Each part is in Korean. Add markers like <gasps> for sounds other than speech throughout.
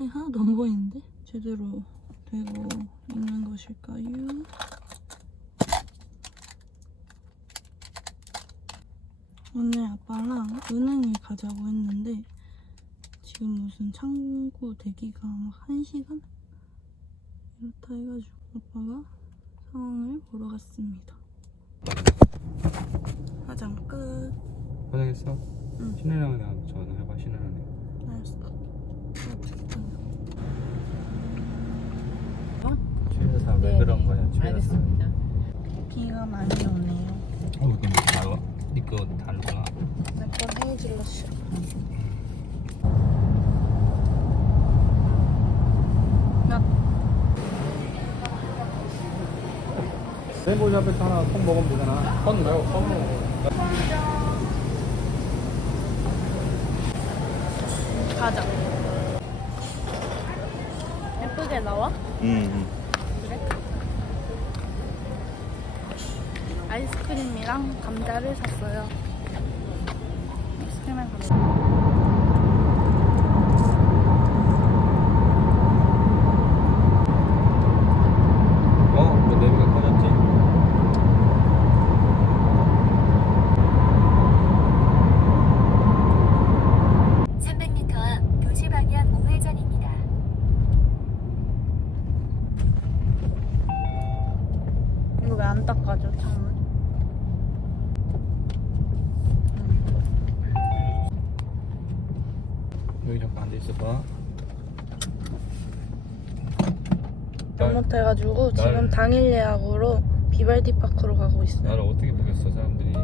갑자기 하나도 안 보이는데? 제대로 되고 있는 것일까요? 오늘 아빠랑 은행에 가자고 했는데 지금 무슨 창고 대기가 막 1시간? 이렇다 해가지고 아빠가 상황을 보러 갔습니다. 화장 끝. 화장했어? 응. 신혜랑이랑 전화해봐 신혜랑이 알았어. 어떻게 전화? 주변사 왜 네, 그런 거야 주변사 알겠습니다. 비가 많이 오네요. 어 이거 달라 니거 다르구나 내건 헤이즐러쉬. 레몬 앞에서 하나 콩 먹으면 되잖아 콩 말고 콩으로 가자. 예쁘게 나와? 응 그래? 아이스크림이랑 감자를 샀어요. 아이스크림이랑 감자. 어? 그 내비가 꺼졌지? 앞 도시 방향 우회전입니다. 이거 왜안 닦아줘, 창문? 여기 잠깐 앉아 있어봐 잘못해가지고 지금 날- 당일 예약으로 비발디 파크로 가고 있어요. 나를 어떻게 보겠어 사람들이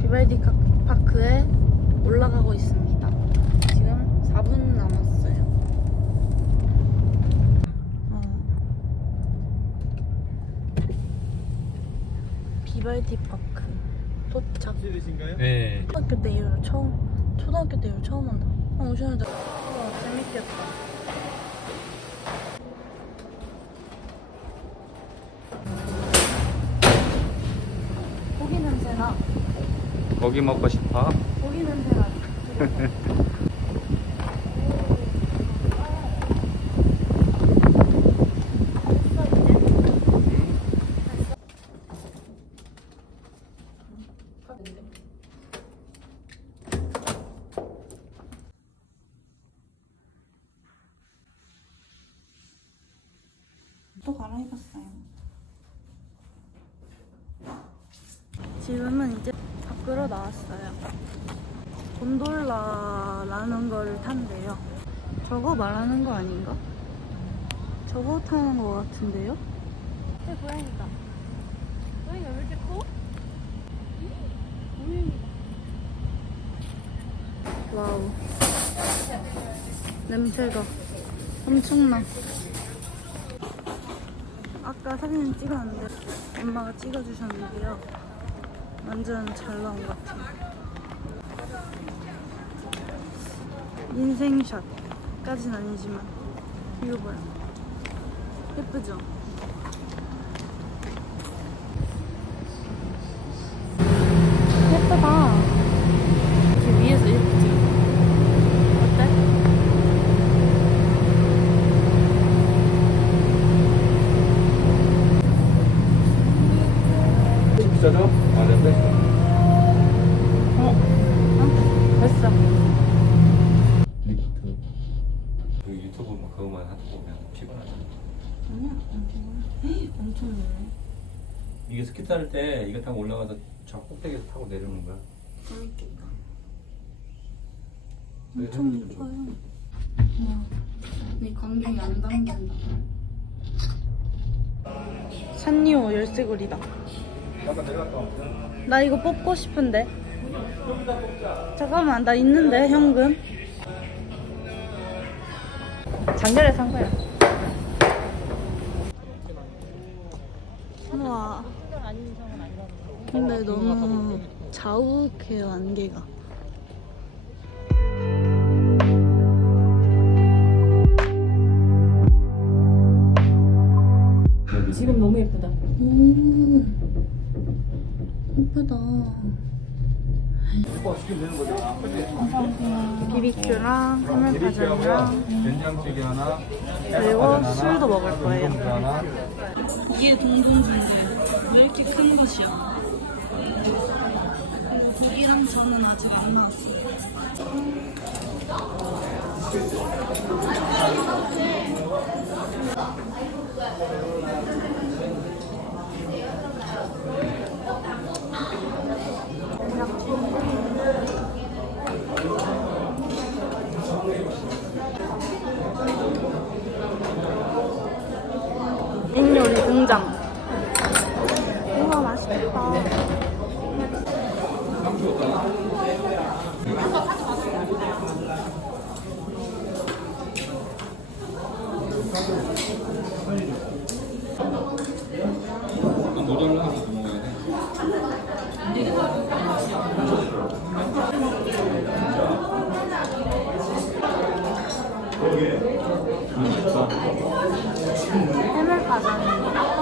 비발디 카- 파크에 올라가고 있습니다. 지금 4분 남았어요. 어. 비발디 파크 도착. 네 초등학교 때 이후로 처음 초등학교 때 이후로 처음 한다. 아, 오시는데 어, 재밌겠다. 고기 냄새나. 고기 먹고 싶어? 고기 냄새나. <laughs> 또 갈아입었어요. 지금은 이제 밖으로 나왔어요. 곤돌라라는 걸 탄대요. 저거 말하는 거 아닌가? 저거 타는 거 같은데요? 네, 고양이다. 고양이가 왜 이렇게 커? 와우. 냄새가 엄청나. 아까 사진 찍었는데 엄마가 찍어주셨는데요. 완전 잘 나온 것 같아요. 인생샷까진 아니지만 이거 봐요. 예쁘죠? 예쁘다. 이렇게 위에서 이렇게 찍어. 어때? 비싸죠? 아 네, 뺐어 어? 어? 됐어. 리프트 그 유튜브 막 그거만 하다 보면 피곤하잖아 아니야, 안 피곤해. <gasps> 엄청 놀래. 이게 스키 탈 때 이거 타고 올라가서 저 꼭대기에서 타고 내려오는 거야 재밌겠다. 네, 엄청 해보죠. 예뻐요. 와, 네 광경이 안 담긴다. 산리오 열쇠고리다. 나 이거 뽑고 싶은데. 잠깐만, 나 있는데 현금. 작년에 산 거야. 우와. 근데 너무 자욱해요 안개가. 예쁘다. 비비큐랑 해물파전이랑 된장찌개 하나, 그리고 술도 먹을 거예요. 이게 동동주인데 왜 이렇게 큰 것이야? 그리고 고기랑 전은 아직 안 나왔어요. 인요리 등장. 우와 맛있겠다. 모자라 먹어야 돼. 해물파전입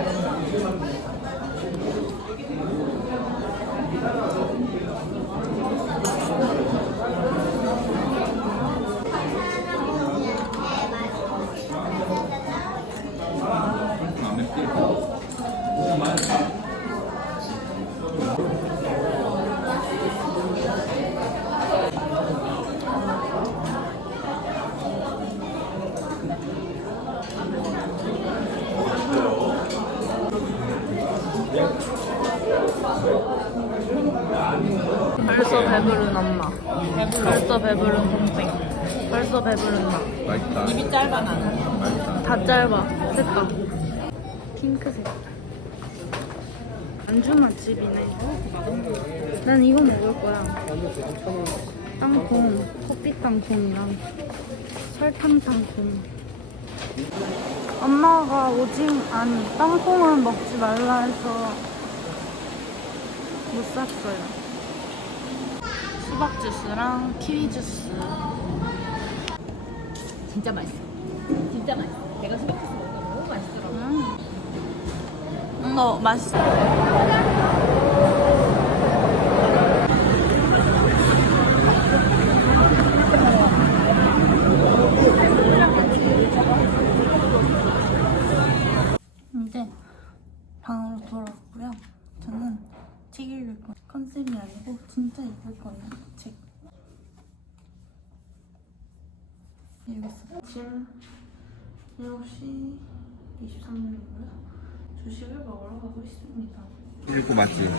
벌써 배부른 엄마. 벌써 배부른 동생. 벌써 배부른 나. 맛있다. 입이 짧아 나는. 맛있다. 다 짧아. 색깔. 핑크색. 안주 맛집이네. 난 이거 먹을 거야. 땅콩, 커피 땅콩이랑 설탕 땅콩. 엄마가 오징 아니 땅콩은 먹지 말라 해서 못 샀어요. 수박 주스랑 키위 주스. 진짜 맛있어. 진짜 맛있어. 내가 수박 주스 먹은 거 너무 맛있더라고. 음. 너 맛있어. 이제 방으로 돌아왔고요. 저는 책 읽을 거 컨셉이 아니고 진짜 읽을 거예요. 책. 여기 있어. 지금 7시 23분이고요. 주식을 먹으러 가고 있습니다. 읽고 맞지?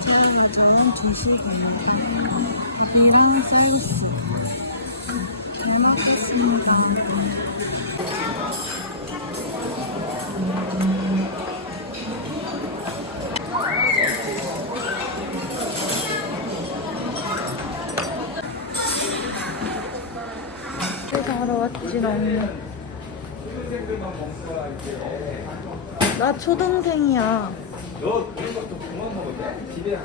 제아가져온 주식이에요. 이런 서비스. 나 초등생이야. 너 그런 것도 그만 돼? 집에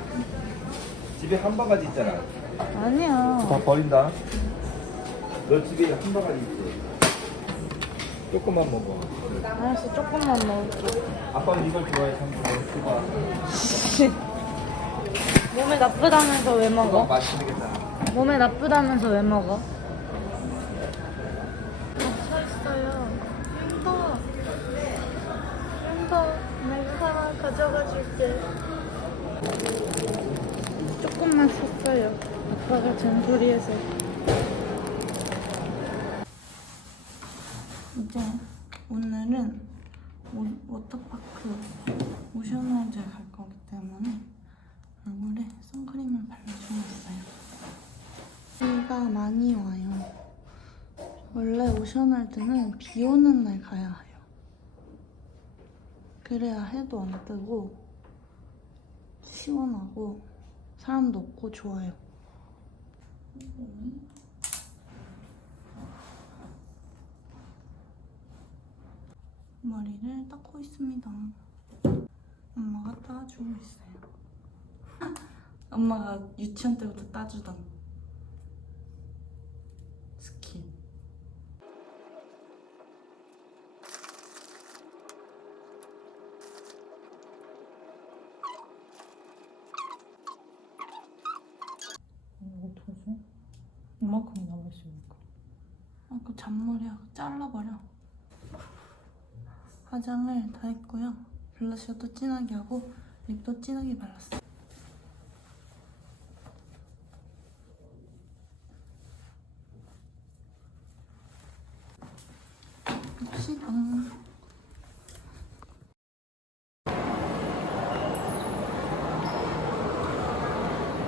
집에 한 바가지 있잖아. 아니야. 다 버린다. 너 집에 한 바가지 있지. 조금만 먹어. 알았어, 조금만 먹을게. 아빠는 이걸 좋아해 참고로. 수박. <laughs> 몸에 나쁘다면서 왜 수박 먹어? 맛있겠다. 몸에 나쁘다면서 왜 먹어? 서 있어요. 힘더. 힘더. 내가 하나 샀어요. 아빠가 잔소리해서. 이제 오늘은 오, 워터파크 오션월드 갈 거기 때문에 얼굴에 선크림을 발라주고 있어요. 비가 많이 와요. 원래 오션월드는 비 오는 날 가야 해요. 그래야 해도 안 뜨고 시원하고 사람도 없고 좋아요. 머리를 닦고 있습니다. 엄마가 따주고 있어요. <laughs> 엄마가 유치원 때부터 따주던 스킨. 어떡하지? 이만큼 남았으니까. 아, 그 잔머리야. 잘라버려. 화장을 다 했고요. 블러셔도 진하게 하고 립도 진하게 발랐어요. 시방.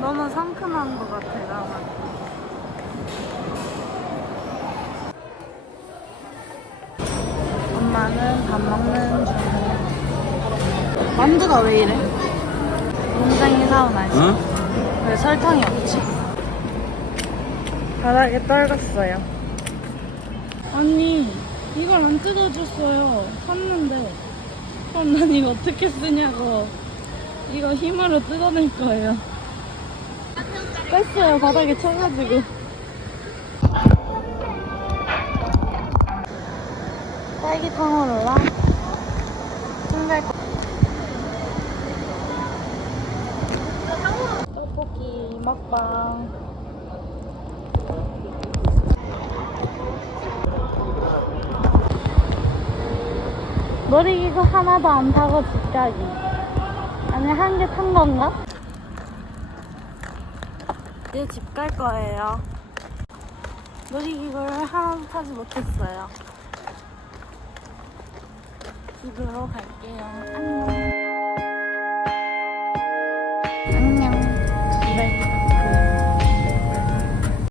너무 상큼한 것 같아, 나만. 엄마는 밥 먹는 중. 만두가 왜 이래? 굉장히 사온 아이스. 왜 설탕이 없지? 바닥에 떨궜어요. 아니, 이걸 안 뜯어줬어요. 샀는데. 그럼 난 이거 어떻게 쓰냐고. 이거 힘으로 뜯어낼 거예요. 뺐어요, 바닥에 쳐가지고. 딸기탕으로랑 순살 떡볶이 먹방. 놀이기구 하나도 안 타고 집 가기 아니 한 개 탄 건가? 이제 집 갈 거예요. 놀이기구를 하나도 타지 못했어요 집으로 갈게요. 안녕.